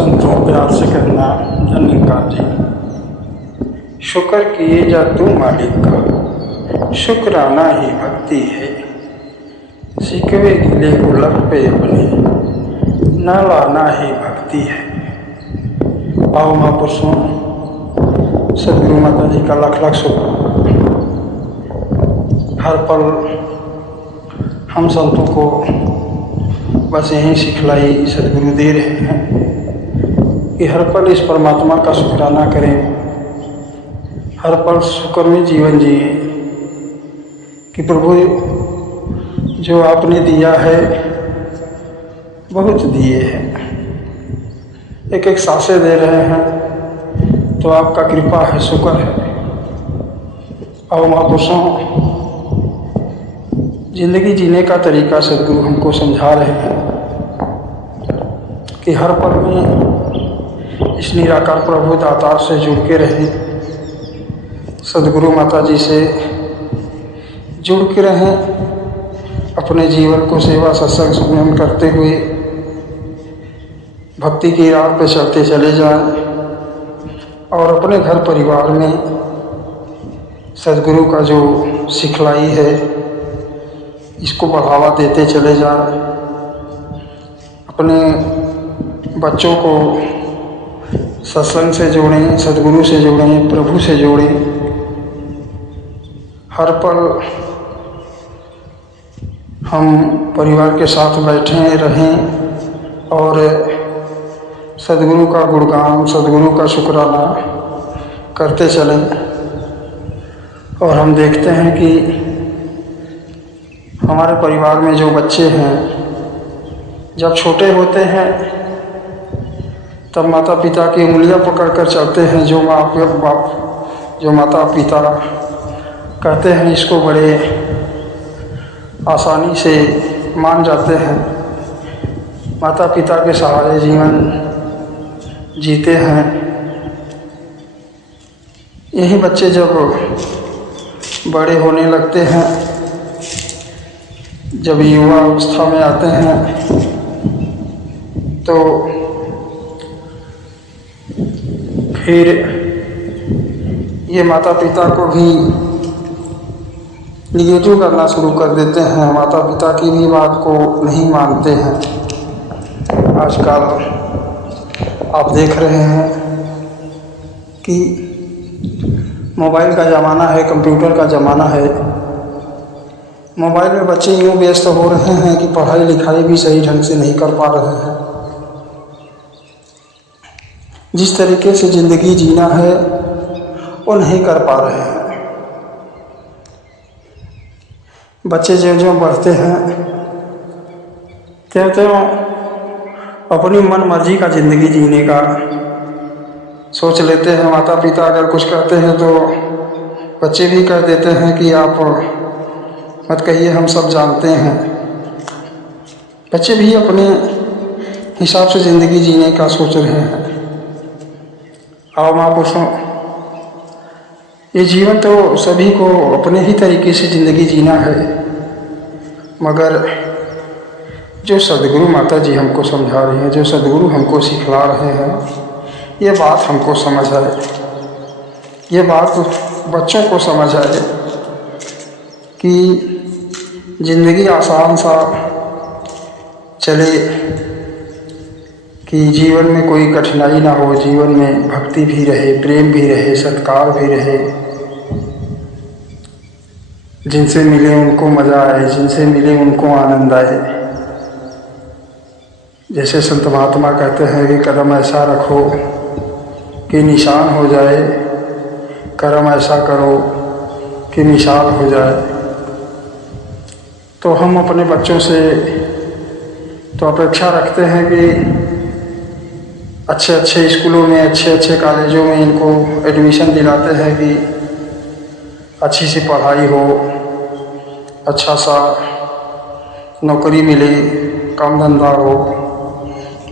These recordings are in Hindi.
संतों प्यार से कहना धन्यका जी। शुक्र किए जा तू मालिक का, शुक्राना ही भक्ति है। सिकवे गिले को लग पे अपने, न लाना ही भक्ति है। आओ महापुरुषों, सदगुरु माता जी का लाख लाख शुक्र। हर पल हम संतों को बस यही सिखलाई सदगुरु दे रहे हैं कि हर पल इस परमात्मा का शुक्राना करें, हर पल शुक्र में जीवन जिए कि प्रभु जो आपने दिया है बहुत दिए हैं। एक एक सांसें दे रहे हैं तो आपका कृपा है, शुक्र है। और महापुरुषों, जिंदगी जीने का तरीका सदगुरु हमको समझा रहे हैं कि हर पल में इस निराकार प्रभु दातार से जुड़ के रहें, सदगुरु माता जी से जुड़ के रहें। अपने जीवन को सेवा सत्संग सुमन करते हुए भक्ति की राह पे चलते चले जाएं और अपने घर परिवार में सदगुरु का जो सिखलाई है इसको बढ़ावा देते चले जाएं। अपने बच्चों को सत्संग से जोड़ें, सदगुरु से जोड़ें, प्रभु से जोड़ें। हर पल हम परिवार के साथ बैठें रहें और सदगुरु का गुणगान, सदगुरु का शुक्राना करते चलें। और हम देखते हैं कि हमारे परिवार में जो बच्चे हैं जब छोटे होते हैं तब माता पिता की उंगलियां पकड़कर चलते हैं। जो माँ बाप, जो माता पिता कहते हैं इसको बड़े आसानी से मान जाते हैं। माता पिता के सहारे जीवन जीते हैं। यही बच्चे जब बड़े होने लगते हैं, जब युवा अवस्था में आते हैं तो फिर ये माता पिता को भी निगेटिव करना शुरू कर देते हैं, माता पिता की भी बात को नहीं मानते हैं। आजकल आप देख रहे हैं कि मोबाइल का ज़माना है, कंप्यूटर का ज़माना है। मोबाइल में बच्चे यूँ व्यस्त हो रहे हैं कि पढ़ाई लिखाई भी सही ढंग से नहीं कर पा रहे हैं। जिस तरीके से ज़िंदगी जीना है वो नहीं कर पा रहे हैं। बच्चे जो जो बढ़ते हैं त्यों अपनी मन मर्जी का ज़िंदगी जीने का सोच लेते हैं। माता पिता अगर कुछ कहते हैं तो बच्चे भी कह देते हैं कि आप मत कहिए, हम सब जानते हैं। बच्चे भी अपने हिसाब से ज़िंदगी जीने का सोच रहे हैं। आओ महापुरुषों, ये जीवन तो सभी को अपने ही तरीके से ज़िंदगी जीना है, मगर जो सदगुरु माता जी हमको समझा रही हैं, जो सदगुरु हमको सिखला रहे हैं, ये बात हमको समझ आए, ये बात बच्चों को समझ आए कि ज़िंदगी आसान सा चले, कि जीवन में कोई कठिनाई ना हो, जीवन में भक्ति भी रहे, प्रेम भी रहे, सत्कार भी रहे। जिनसे मिले उनको मज़ा आए, जिनसे मिले उनको आनंद आए। जैसे संत महात्मा कहते हैं कि कदम ऐसा रखो कि निशान हो जाए, कर्म ऐसा करो कि मिसाल हो जाए। तो हम अपने बच्चों से तो अपेक्षा रखते हैं कि अच्छे अच्छे स्कूलों में, अच्छे अच्छे कॉलेजों में इनको एडमिशन दिलाते हैं कि अच्छी सी पढ़ाई हो, अच्छा सा नौकरी मिले, काम धंधा हो,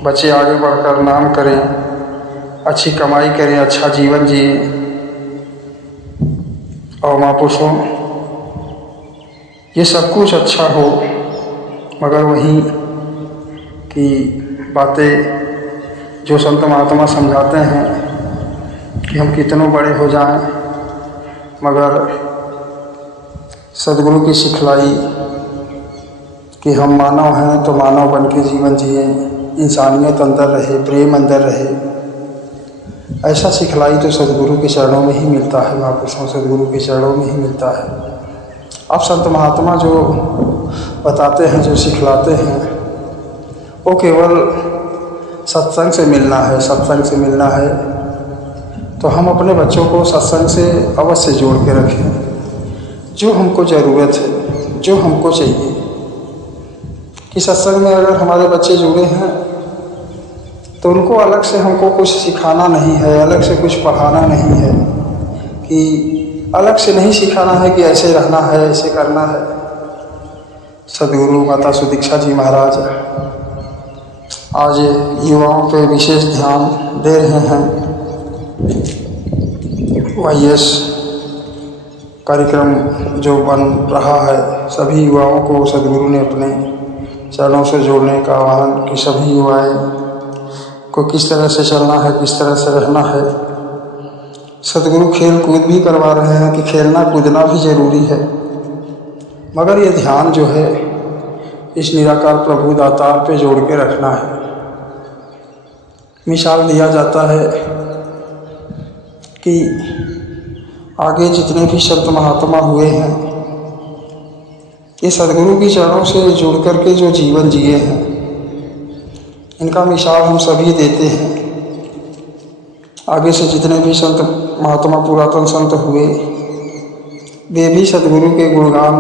बच्चे आगे बढ़कर नाम करें, अच्छी कमाई करें, अच्छा जीवन जिए। और महापुरुषों, ये सब कुछ अच्छा हो, मगर वहीं की बातें जो संत महात्मा समझाते हैं कि हम कितनों बड़े हो जाएं, मगर सदगुरु की सिखलाई कि हम मानव हैं तो मानव बन के जीवन जिए, इंसानियत अंदर रहे, प्रेम अंदर रहे, ऐसा सिखलाई तो सदगुरु के चरणों में ही मिलता है। महापुरुषों सदगुरु के चरणों में ही मिलता है। अब संत महात्मा जो बताते हैं, जो सिखलाते हैं, वो केवल सत्संग से मिलना है, सत्संग से मिलना है। तो हम अपने बच्चों को सत्संग से अवश्य जोड़ के रखें। जो हमको ज़रूरत है, जो हमको चाहिए कि सत्संग में अगर हमारे बच्चे जुड़े हैं तो उनको अलग से हमको कुछ सिखाना नहीं है, अलग से कुछ पढ़ाना नहीं है, कि अलग से नहीं सिखाना है कि ऐसे रहना है, ऐसे करना है। सदगुरु माता सुदीक्षा जी महाराज आज युवाओं पे विशेष ध्यान दे रहे हैं। YS कार्यक्रम जो बन रहा है, सभी युवाओं को सदगुरु ने अपने चरणों से जोड़ने का आह्वान कि सभी युवाएं को किस तरह से चलना है, किस तरह से रहना है। सदगुरु खेल कूद भी करवा रहे हैं कि खेलना कूदना भी ज़रूरी है, मगर ये ध्यान जो है इस निराकार प्रभु दातार पे जोड़ के रखना है। मिसाल दिया जाता है कि आगे जितने भी संत महात्मा हुए हैं, ये सदगुरु के चरणों से जुड़ कर के जो जीवन जिए हैं, इनका मिसाल हम सभी देते हैं। आगे से जितने भी संत महात्मा पुरातन संत हुए, वे भी सदगुरु के गुणगान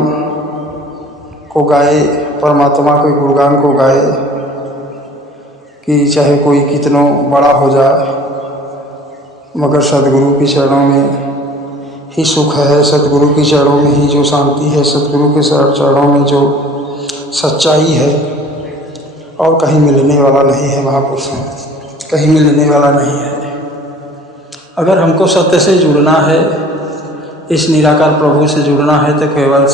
को गाए, परमात्मा के गुणगान को गाए कि चाहे कोई कितनों बड़ा हो जाए, मगर सदगुरु के चरणों में ही सुख है, सदगुरु के चरणों में ही जो शांति है, सदगुरु के चरणों में जो सच्चाई है, और कहीं मिलने वाला नहीं है। महापुरुषों कहीं मिलने वाला नहीं है। अगर हमको सत्य से जुड़ना है, इस निराकार प्रभु से जुड़ना है, तो केवल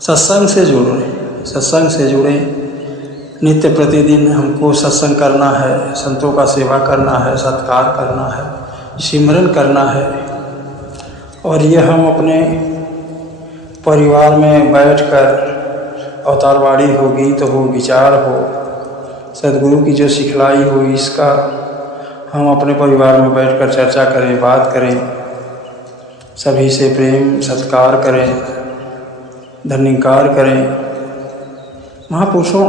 सत्संग से जुड़े, सत्संग से जुड़े। नित्य प्रतिदिन हमको सत्संग करना है, संतों का सेवा करना है, सत्कार करना है, सिमरन करना है। और यह हम अपने परिवार में बैठकर, अवतारवाणी होगी तो वो विचार हो, सदगुरु की जो सिखलाई हो, इसका हम अपने परिवार में बैठकर चर्चा करें, बात करें, सभी से प्रेम सत्कार करें, धन्यकार करें। महापुरुषों,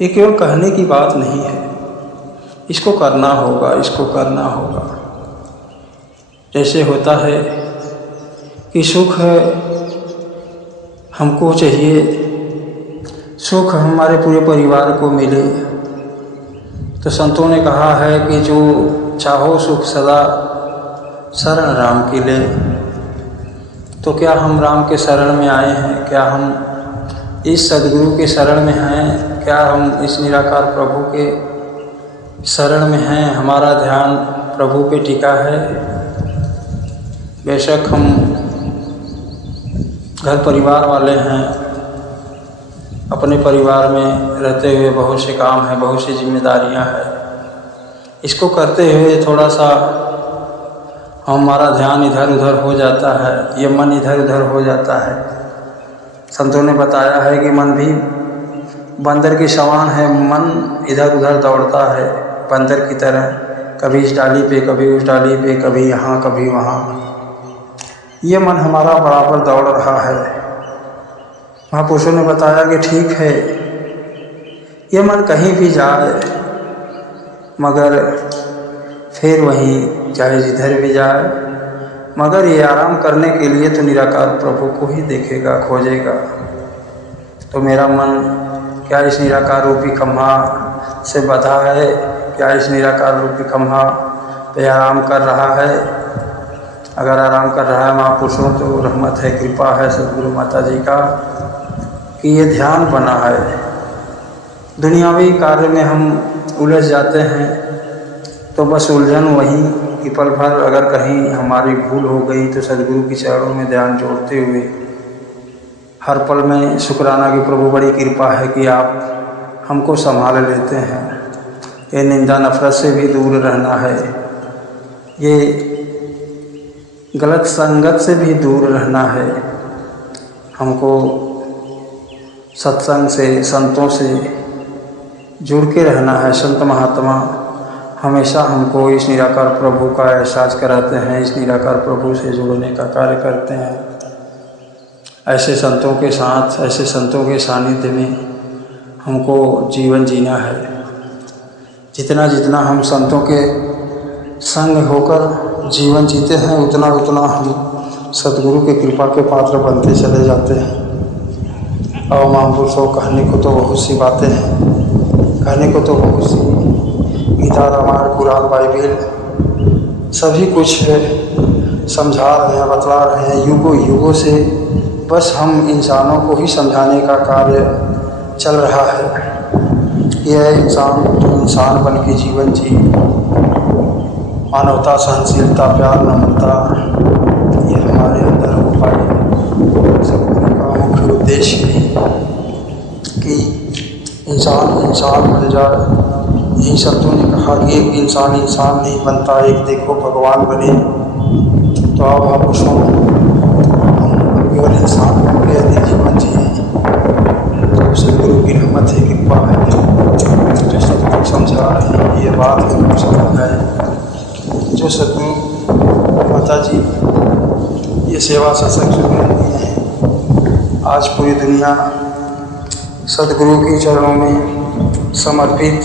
ये केवल कहने की बात नहीं है, इसको करना होगा, इसको करना होगा। जैसे होता है कि सुख हमको चाहिए, सुख हमारे पूरे परिवार को मिले, तो संतों ने कहा है कि जो चाहो सुख सदा शरण राम की ले। तो क्या हम राम के शरण में आए हैं? क्या हम इस सदगुरु के शरण में हैं? क्या हम इस निराकार प्रभु के शरण में हैं? हमारा ध्यान प्रभु पे टिका है? बेशक हम घर परिवार वाले हैं, अपने परिवार में रहते हुए बहुत से काम हैं, बहुत सी जिम्मेदारियां हैं। इसको करते हुए थोड़ा सा हमारा ध्यान इधर उधर हो जाता है, ये मन इधर उधर हो जाता है। संतों ने बताया है कि मन भी बंदर के समान है, मन इधर उधर दौड़ता है बंदर की तरह, कभी इस डाली पे, कभी उस डाली पे, कभी यहाँ कभी वहाँ। ये मन हमारा बराबर दौड़ रहा है। महापुरुषों ने बताया कि ठीक है, ये मन कहीं भी जाए, मगर फिर वहीं चाहे जिधर भी जाए, मगर ये आराम करने के लिए तो निराकार प्रभु को ही देखेगा, खोजेगा। तो मेरा मन क्या इस निराकार रूपी खम्हा से बंधा है? क्या इस निराकार रूपी खम्हा पे आराम कर रहा है? अगर आराम कर रहा है महापुरुषों, तो रहमत है, कृपा है सदगुरु माता जी का कि ये ध्यान बना है। दुनियावी कार्य में हम उलझ जाते हैं, तो बस उलझन वहीं कि पल भर अगर कहीं हमारी भूल हो गई तो सदगुरु के चरणों में ध्यान जोड़ते हुए हर पल में शुक्राना कि प्रभु बड़ी कृपा है कि आप हमको संभाल लेते हैं। ये निंदा नफरत से भी दूर रहना है, ये गलत संगत से भी दूर रहना है। हमको सत्संग से, संतों से जुड़ के रहना है। संत महात्मा हमेशा हमको इस निराकार प्रभु का एहसास कराते हैं, इस निराकार प्रभु से जुड़ने का कार्य करते हैं। ऐसे संतों के साथ, ऐसे संतों के सानिध्य में हमको जीवन जीना है। जितना जितना हम संतों के संग होकर जीवन जीते हैं, उतना उतना हम सद्गुरु की कृपा के पात्र बनते चले जाते हैं। और महापुरुषों, कहने को तो बहुत सी बातें हैं, कहने को तो बहुत सी, गीता, रामायण, कुरान, बाइबिल सभी कुछ समझा रहे हैं, बतला रहे हैं युगों युगों से। बस हम इंसानों को ही समझाने का कार्य चल रहा है। यह इंसान तो इंसान बन के जीवन जी, मानवता, सहनशीलता, प्यार, नम्रता, ये हमारे अंदर हो पाए। सद्गुरु का मुख्य उद्देश्य है कि इंसान इंसान बन जाए। यही संतों ने कहा कि एक इंसान इंसान नहीं बनता, एक देखो भगवान बने। तो अब आप उसको केवल इंसान बन के यदि जीवन जिए तो सद्गुरु की रहमत है, कृपा है। जो सद्गुरु समझा रहे हैं ये बात है, समझ आए। जो सद्गुरु माता जी ये सेवा सत्संग सुन दिए हैं, आज पूरी दुनिया सद्गुरु के चरणों में समर्पित।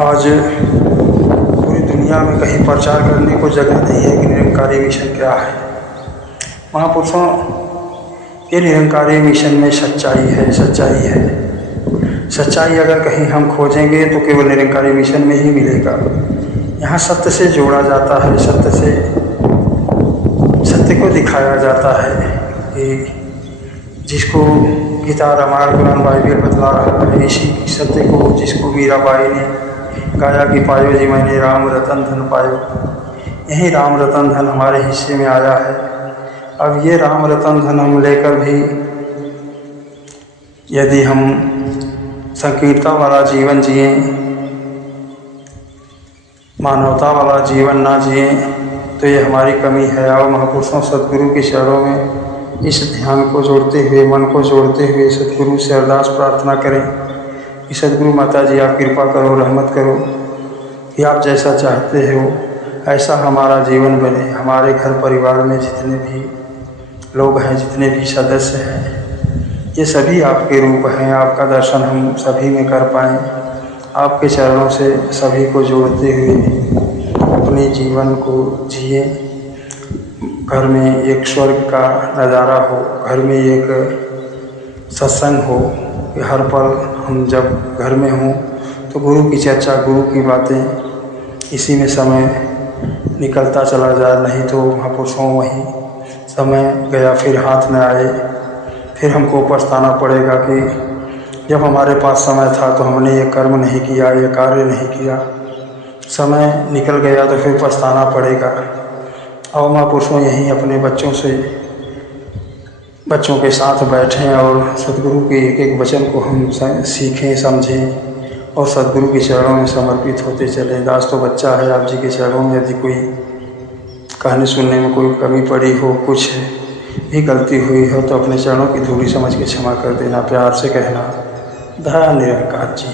आज पूरी दुनिया में कहीं प्रचार करने को जगह नहीं है कि निरंकारी मिशन क्या है। महापुरुषों, ये निरंकारी मिशन में सच्चाई है, सच्चाई है। सच्चाई अगर कहीं हम खोजेंगे तो केवल निरंकारी मिशन में ही मिलेगा। यहाँ सत्य से जोड़ा जाता है, सत्य को दिखाया जाता है कि जिसको गीता, रामायण, कुरान, बाइबिल बतला रहा है, इसी सत्य को जिसको मीराबाई ने गाया कि पायो जी मैंने राम रतन धन पायो। यही राम रतन धन हमारे हिस्से में आया है। अब ये राम रतन धन हम लेकर भी यदि हम संकीर्णता वाला जीवन जिए, मानवता वाला जीवन ना जिए तो ये हमारी कमी है। और महापुरुषों, सद्गुरु के चरणों में इस ध्यान को जोड़ते हुए, मन को जोड़ते हुए सद्गुरु से अरदास प्रार्थना करें कि सद्गुरु माता जी आप कृपा करो, रहमत करो कि आप जैसा चाहते हो ऐसा हमारा जीवन बने। हमारे घर परिवार में जितने भी लोग हैं, जितने भी सदस्य हैं, ये सभी आपके रूप हैं। आपका दर्शन हम सभी में कर पाएँ। आपके चरणों से सभी को जोड़ते हुए अपने जीवन को जिए। घर में एक स्वर्ग का नज़ारा हो, घर में एक सत्संग हो कि हर पल हम जब घर में हों तो गुरु की चर्चा, गुरु की बातें, इसी में समय निकलता चला जाए। नहीं तो महापुरुषों वहीं समय गया फिर हाथ में आए, फिर हमको पछताना पड़ेगा कि जब हमारे पास समय था तो हमने ये कर्म नहीं किया, ये कार्य नहीं किया। समय निकल गया तो फिर पछताना पड़ेगा। और महापुरुषों यहीं अपने बच्चों के साथ बैठें और सद्गुरु के एक एक वचन को हम सीखें, समझें और सद्गुरु के चरणों में समर्पित होते चलें। दास तो बच्चा है, आप जी के चरणों में यदि कोई कहने सुनने में कोई कमी पड़ी हो, कुछ भी गलती हुई हो तो अपने चरणों की धूली समझ के क्षमा कर देना, प्यार से कहना, धन्य निरंकार जी।